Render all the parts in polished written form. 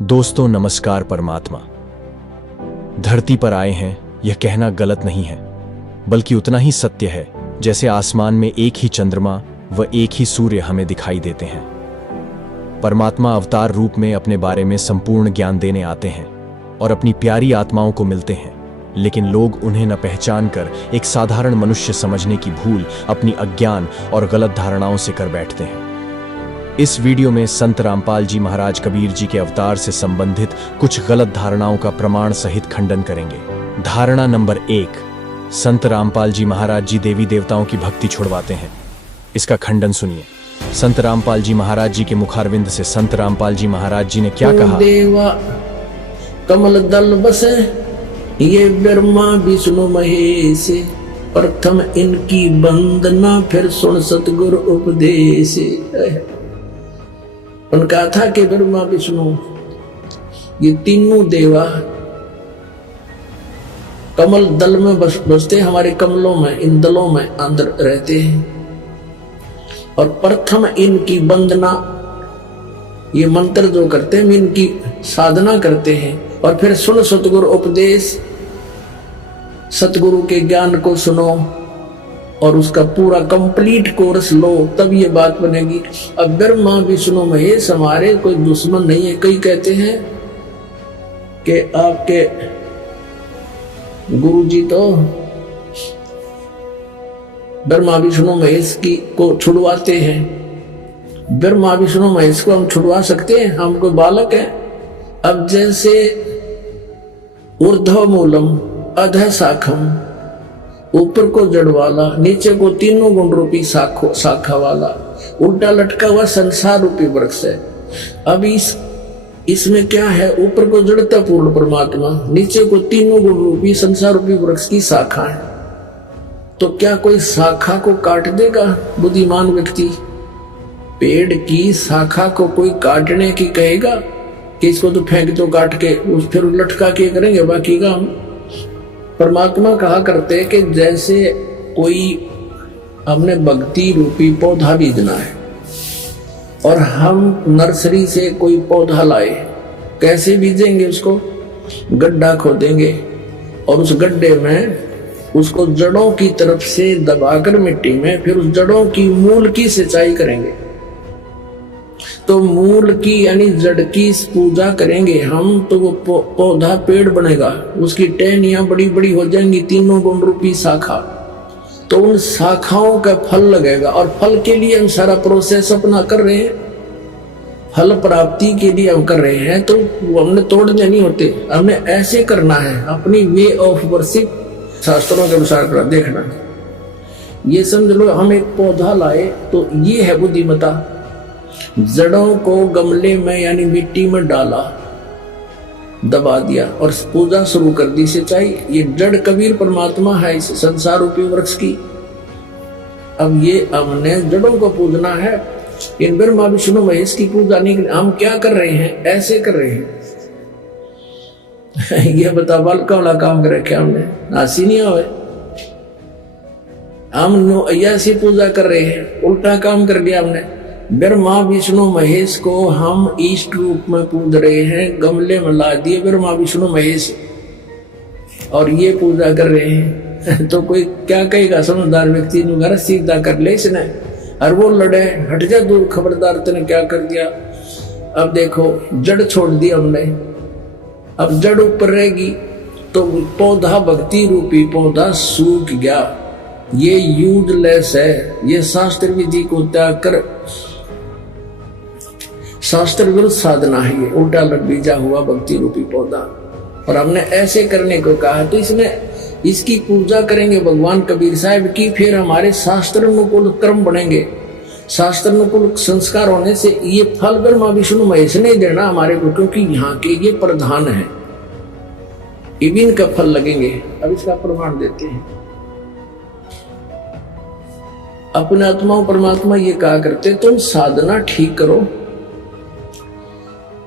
दोस्तों नमस्कार। परमात्मा धरती पर आए हैं यह कहना गलत नहीं है, बल्कि उतना ही सत्य है जैसे आसमान में एक ही चंद्रमा व एक ही सूर्य हमें दिखाई देते हैं। परमात्मा अवतार रूप में अपने बारे में संपूर्ण ज्ञान देने आते हैं और अपनी प्यारी आत्माओं को मिलते हैं, लेकिन लोग उन्हें न पहचान कर एक साधारण मनुष्य समझने की भूल अपनी अज्ञान और गलत धारणाओं से कर बैठते हैं। इस वीडियो में संत रामपाल जी महाराज कबीर जी के अवतार से संबंधित कुछ गलत धारणाओं का प्रमाण सहित खंडन करेंगे। धारणा नंबर 1, संत रामपाल जी महाराज जी देवी देवताओं की भक्ति छुड़वाते हैं। इसका खंडन सुनिए। संत रामपाल जी महाराज जी के मुखारविंद से संत रामपाल जी महाराज जी ने क्या कहा? देवा कमल दल बसे ये ब्रह्मा विष्णु महेश, प्रथम इनकी वंदना फिर सुन सतगुरु उपदेश। उनका था कि ब्रह्मा विष्णु ये तीनों देवा कमल दल में बसते, हमारे कमलों में, इन दलों में अंदर रहते हैं। और प्रथम इनकी वंदना, ये मंत्र जो करते हैं इनकी साधना करते हैं। और फिर सुन सतगुरु उपदेश, सतगुरु के ज्ञान को सुनो और उसका पूरा कंप्लीट कोर्स लो, तब ये बात बनेगी। अब ब्रह्मा विष्णु महेश हमारे कोई दुश्मन नहीं है। कई कहते हैं कि आपके गुरुजी तो ब्रह्मा विष्णु महेश की को छुड़वाते हैं। ब्रह्मा विष्णु महेश को हम छुड़वा सकते हैं? हम कोई बालक है? अब जैसे ऊर्ध्व मूलम अधः शाखम, ऊपर को जड़ वाला, नीचे को तीनों गुण रूपी शाखा वाला, उल्टा लटका हुआ संसार रूपी वृक्ष है। अब इसमें क्या है? ऊपर को जड़ता पूर्ण परमात्मा, नीचे को तीनों गुण रूपी संसार रूपी वृक्ष की शाखा है। तो क्या कोई शाखा को काट देगा बुद्धिमान व्यक्ति? पेड़ की शाखा को कोई काटने की कहेगा कि इसको तो फेंक दो काट के, फिर लटका के करेंगे बाकी काम? परमात्मा कहा करते कि जैसे कोई हमने भक्ति रूपी पौधा बीजना है और हम नर्सरी से कोई पौधा लाए, कैसे बीजेंगे? उसको गड्ढा खोदेंगे और उस गड्ढे में उसको जड़ों की तरफ से दबाकर मिट्टी में, फिर उस जड़ों की मूल की सिंचाई करेंगे। तो मूल की यानी जड़ की पूजा करेंगे हम, तो वो पौधा पेड़ बनेगा, उसकी टहनियां बड़ी बड़ी हो जाएंगी, तीनों गुण रूपी शाखा। तो उन शाखाओं का फल लगेगा और फल के लिए हम सारा प्रोसेस अपना कर रहे हैं, फल प्राप्ति के लिए हम कर रहे हैं। तो वो हमने तोड़ने नहीं होते, हमने ऐसे करना है, अपनी वे ऑफ वर्शिप शास्त्रों के अनुसार कर देखना। ये समझ लो, हम एक पौधा लाए तो ये है बुद्धिमता। जड़ों को गमले में यानी मिट्टी में डाला, दबा दिया और पूजा शुरू कर दी, सिंचाई। ये जड़ कबीर परमात्मा है इस संसार रूपी वृक्ष की। अब ये हमने जड़ों को पूजना है, इन ब्रह्मा विष्णु महेश की पूजा नहीं। हम क्या कर रहे हैं? ऐसे कर रहे हैं। ये बता बालका वाला काम कर रखे हमने, नासी नहीं आवे। हम ऐसी पूजा कर रहे हैं, उल्टा काम कर दिया हमने। ब्रह्मा विष्णु महेश को हम इष्ट रूप में पूज रहे हैं, गमले में ला दिए ब्रह्मा विष्णु महेश और ये पूजा कर रहे हैं। तो कोई क्या कहेगा? समझदार व्यक्ति घर सीधा कर ले इसने, और वो लड़े, हट जा दूर, खबरदार तूने क्या कर दिया। अब देखो जड़ छोड़ दी हमने, अब जड़ ऊपर रहेगी तो पौधा भक्ति रूपी पौधा सूख गया। ये यूजलेस है। ये शास्त्र विधि को त्याग कर शास्त्र विरुद्ध साधना है, ये उल्टा लट बीजा हुआ भक्ति रूपी पौधा। और हमने ऐसे करने को कहा, तो इसमें इसकी पूजा करेंगे भगवान कबीर साहब की, फिर हमारे शास्त्र अनुकूल कर्म बनेंगे। शास्त्र अनुकूल संस्कार होने से ये फल ब्रह्मा विष्णु महेश ने देना हमारे को, क्योंकि यहाँ के ये प्रधान है, इबिन का फल लगेंगे। अब इसका प्रमाण देते हैं। अपने आत्माओं परमात्मा ये कहा करते, तुम साधना ठीक करो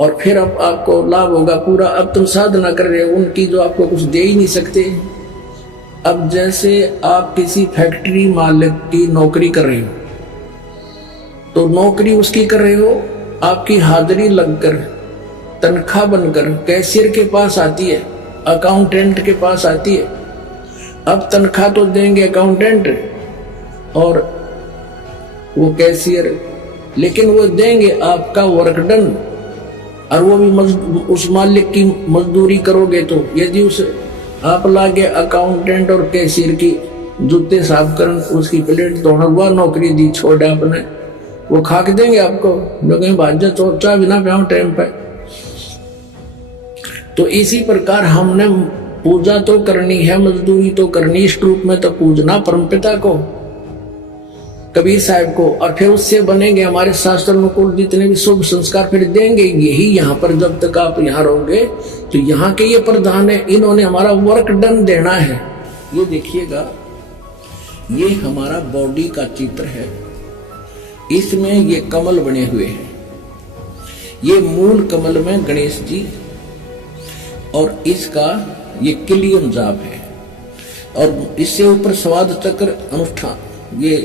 और फिर अब आपको लाभ होगा पूरा। अब तुम साधना कर रहे हो उनकी जो आपको कुछ दे ही नहीं सकते। अब जैसे आप किसी फैक्ट्री मालिक की नौकरी कर रहे हो, तो नौकरी उसकी कर रहे हो, आपकी हाजिरी लगकर तनख्वाह बनकर कैशियर के पास आती है, अकाउंटेंट के पास आती है। अब तनख्वाह तो देंगे अकाउंटेंट और वो कैशियर, लेकिन वो देंगे आपका वर्क डन, और वो भी उस मालिक की मजदूरी करोगे तो। यदि उस आप लागे अकाउंटेंट और कैशियर की जूते साफ कर, उसकी प्लेट धोना, वह नौकरी दी छोड़ आपने, वो खाक देंगे आपको, जो कहीं भाज्य चोचा बिना प्याओ टाइम पे। तो इसी प्रकार हमने पूजा तो करनी है, मजदूरी तो करनी, इस रूप में तो पूजना परमपिता को, कबीर साहब को, और फिर उससे बनेंगे हमारे शास्त्र अनुकूल जितने भी शुभ संस्कार फिर देंगे। यही यहाँ पर जब तक आप यहाँ रहोगे तो यहाँ के ये प्रधान है, इन्होंने हमारा वर्क डन देना है। ये देखिएगा, ये हमारा बॉडी का चित्र है, इसमें ये कमल बने हुए हैं, ये मूल कमल में गणेश जी, और इसका ये किलियन जाप है, और इससे ऊपर स्वाद चक्र अनुष्ठान, ये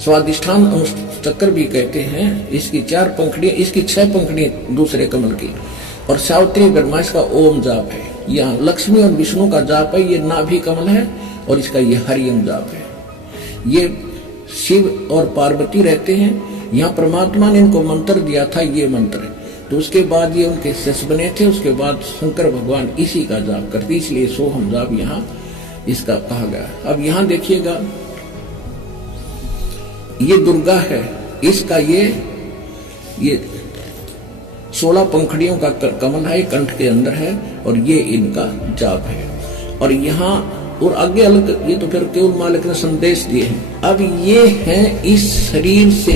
स्वादिष्ठान चक्र भी कहते हैं। इसकी 4 पंखड़ियां, इसकी 6 पंखड़ियां दूसरे कमल की, और सावित्री ब्रह्मा इसका ओम जाप है। यहाँ लक्ष्मी और विष्णु का जाप है, ये नाभि कमल है, और इसका ये हरियम जाप है। ये शिव और पार्वती रहते हैं, यहाँ परमात्मा ने इनको मंत्र दिया था, ये मंत्र है। तो उसके बाद ये उनके शिष्य बने थे, उसके बाद शंकर भगवान इसी का जाप करते, इसलिए सोहम जाप यहाँ इसका कहा गया। अब यहाँ देखिएगा, ये दुर्गा है, इसका ये 16 पंखड़ियों का कमल है, कंठ के अंदर है, और ये इनका जाप है। और यहाँ और आगे अलग, ये तो फिर केवल मालिक ने संदेश दिए हैं। अब ये हैं इस शरीर से,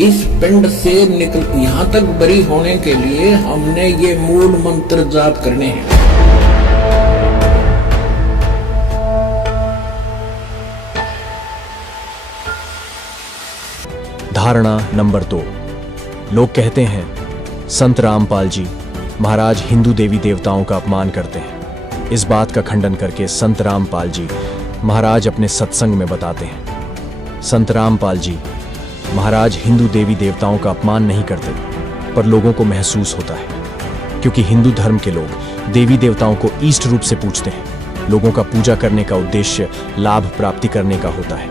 इस पिंड से निकल यहाँ तक बरी होने के लिए हमने ये मूल मंत्र जाप करने हैं। धारणा नंबर 2। लोग कहते हैं संत रामपाल जी महाराज हिंदू देवी देवताओं का अपमान करते हैं। इस बात का खंडन करके संत रामपाल जी महाराज अपने सत्संग में बताते हैं, संत रामपाल जी महाराज हिंदू देवी देवताओं का अपमान नहीं करते, पर लोगों को महसूस होता है, क्योंकि हिंदू धर्म के लोग देवी देवताओं को ईष्ट रूप से पूजते हैं। लोगों का पूजा करने का उद्देश्य लाभ प्राप्ति करने का होता है,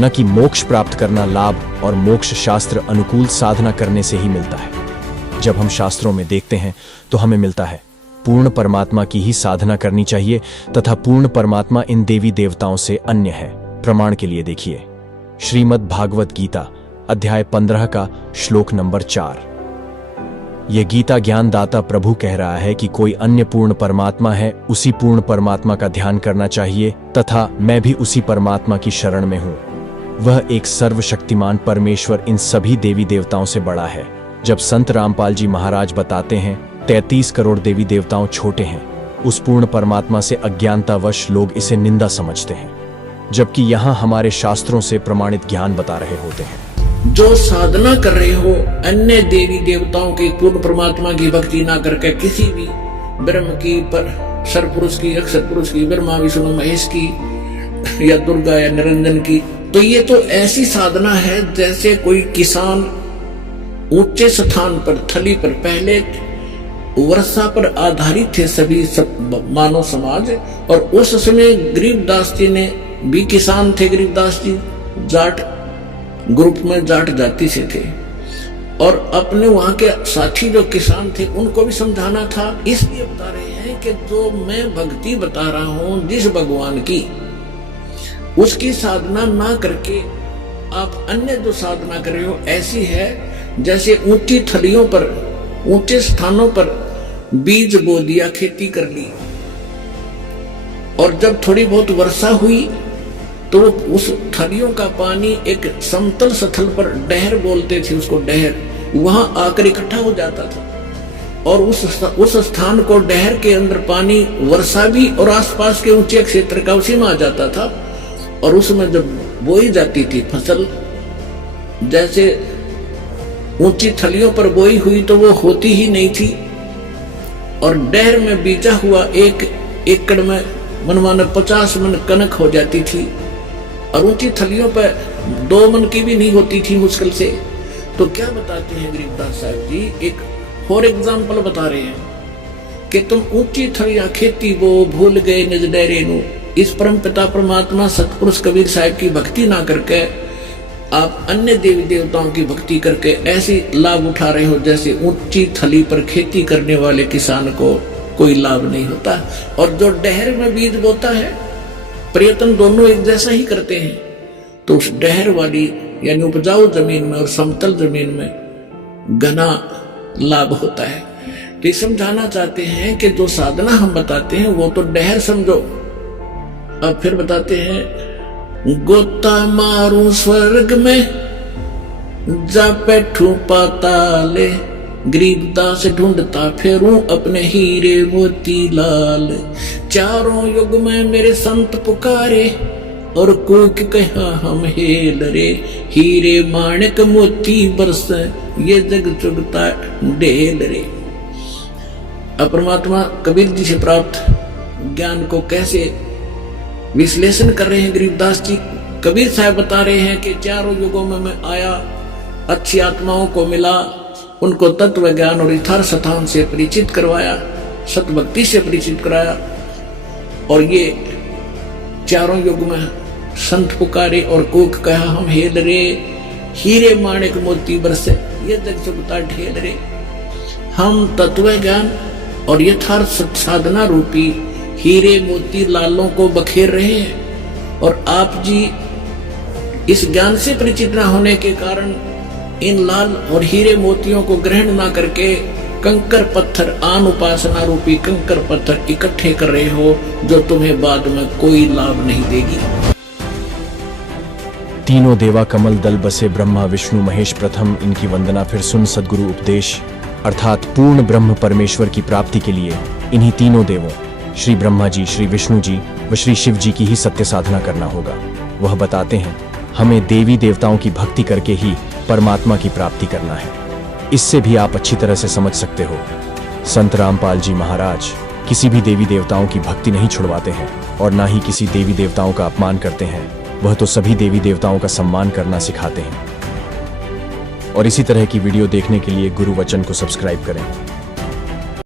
न कि मोक्ष प्राप्त करना। लाभ और मोक्ष शास्त्र अनुकूल साधना करने से ही मिलता है। जब हम शास्त्रों में देखते हैं तो हमें मिलता है पूर्ण परमात्मा की ही साधना करनी चाहिए, तथा पूर्ण परमात्मा इन देवी देवताओं से अन्य है। प्रमाण के लिए देखिए श्रीमद् भागवत गीता अध्याय 15 का श्लोक नंबर 4। यह गीता ज्ञानदाता प्रभु कह रहा है कि कोई अन्य पूर्ण परमात्मा है, उसी पूर्ण परमात्मा का ध्यान करना चाहिए, तथा मैं भी उसी परमात्मा की शरण में हूं। वह एक सर्वशक्तिमान परमेश्वर इन सभी देवी देवताओं से बड़ा है। जब संत रामपाल जी महाराज बताते हैं 33 करोड़ देवी देवताओं छोटे हैं, उस पूर्ण परमात्मा से अज्ञानतावश लोग इसे निंदा समझते हैं, जबकि यहाँ हमारे शास्त्रों से प्रमाणित ज्ञान बता रहे होते हैं। जो साधना कर रहे हो अन्य देवी देवताओं की, पूर्ण परमात्मा की भक्ति ना करके किसी भी ब्रह्म की, पर सरपुरुष की, अक्षर पुरुष की, ब्रह्मा विष्णु महेश की, या दुर्गा या निरंजन की, तो ये तो ऐसी साधना है जैसे कोई किसान ऊंचे स्थान पर, थली पर, पहले वर्षा पर आधारित थे सभी मानव समाज, और उस समय गरीबदास जी ने भी किसान थे। गरीबदास जी जाट ग्रुप में जाट जाति से थे, और अपने वहां के साथी जो किसान थे उनको भी समझाना था। इसलिए बता रहे हैं कि जो मैं भक्ति बता रहा हूं जिस भगवान की, उसकी साधना ना करके आप अन्य जो साधना कर रहे हो ऐसी है जैसे ऊंची थलियों पर, ऊंचे स्थानों पर बीज बो दिया, खेती कर ली, और जब थोड़ी बहुत वर्षा हुई तो उस थलियों का पानी एक समतल स्थल पर, डहर बोलते थे उसको, डहर, वहां आकर इकट्ठा हो जाता था, और उस स्थान को, डहर के अंदर पानी, वर्षा भी और आसपास के ऊंचे क्षेत्र का उसी में आ जाता था। और उसमें जब बोई जाती थी फसल, जैसे ऊंची थलियों पर बोई हुई तो वो होती ही नहीं थी, और डहर में बीजा हुआ 1 एकड़ में मनमाने 50 मन कनक हो जाती थी, और ऊंची थलियों पर 2 मन की भी नहीं होती थी मुश्किल से। तो क्या बताते हैं गरीबदास साहब जी, एक फॉर एग्जाम्पल बता रहे हैं कि तुम ऊंची थड़िया खेती वो भूल गए निज डेरे नू। इस परम पिता परमात्मा सतपुरुष कबीर साहब की भक्ति ना करके आप अन्य देवी देवताओं की भक्ति करके ऐसी लाभ उठा रहे हो जैसे ऊंची थली पर खेती करने वाले किसान को कोई लाभ नहीं होता। और जो डहर में बीज बोता है, प्रयत्न दोनों एक जैसा ही करते हैं, तो उस डहर वाली यानी उपजाऊ जमीन में और समतल जमीन में घना लाभ होता है। तो ये समझाना चाहते हैं कि जो साधना हम बताते हैं वो तो डहर समझो। अब फिर बताते हैं, गोता मारू स्वर्ग में जा बैठू पाताले, गरीबदास ढूंढता फेरूं अपने हीरे मोती लाल। चारों युग में मेरे संत पुकारे और कूक कहा हम हेल रे, हीरे माणिक मोती बरस ये जग चुगता ढेल रे। परमात्मा कबीर जी से प्राप्त ज्ञान को कैसे विश्लेषण कर रहे हैं गरीबदास जी। कबीर साहब बता रहे हैं कि चारों युगों में मैं आया, अच्छी आत्माओं को मिला, उनको तत्व ज्ञान और यथार्थ स्थान से परिचित करवाया, सतभक्ति से परिचित कराया, और ये चारों युग में संत पुकारे और कूक कहा हम हेल रे, हीरे माणिक मोती बरसे ये जग चुगता ढेल रे। हम तत्व ज्ञान और यथार्थ साधना रूपी हीरे मोती लालों को बखेर रहे हैं, और आप जी इस ज्ञान से परिचित न होने के कारण इन लाल और हीरे मोतियों को ग्रहण ना करके कंकर पत्थर, आन उपासना रूपी कंकर पत्थर इकट्ठे कर रहे हो, जो तुम्हें बाद में कोई लाभ नहीं देगी। तीनों देवा कमल दल बसे ब्रह्मा विष्णु महेश प्रथम, इनकी वंदना फिर सुन सद्गुरु उपदेश। अर्थात पूर्ण ब्रह्म परमेश्वर की प्राप्ति के लिए इन्हीं तीनों देवों श्री ब्रह्मा जी, श्री विष्णु जी व श्री शिव जी की ही सत्य साधना करना होगा। वह बताते हैं हमें देवी देवताओं की भक्ति करके ही परमात्मा की प्राप्ति करना है। इससे भी आप अच्छी तरह से समझ सकते हो, संत रामपाल जी महाराज किसी भी देवी देवताओं की भक्ति नहीं छुड़वाते हैं और ना ही किसी देवी देवताओं का अपमान करते हैं। वह तो सभी देवी देवताओं का सम्मान करना सिखाते हैं। और इसी तरह की वीडियो देखने के लिए गुरु वचन को सब्सक्राइब करें।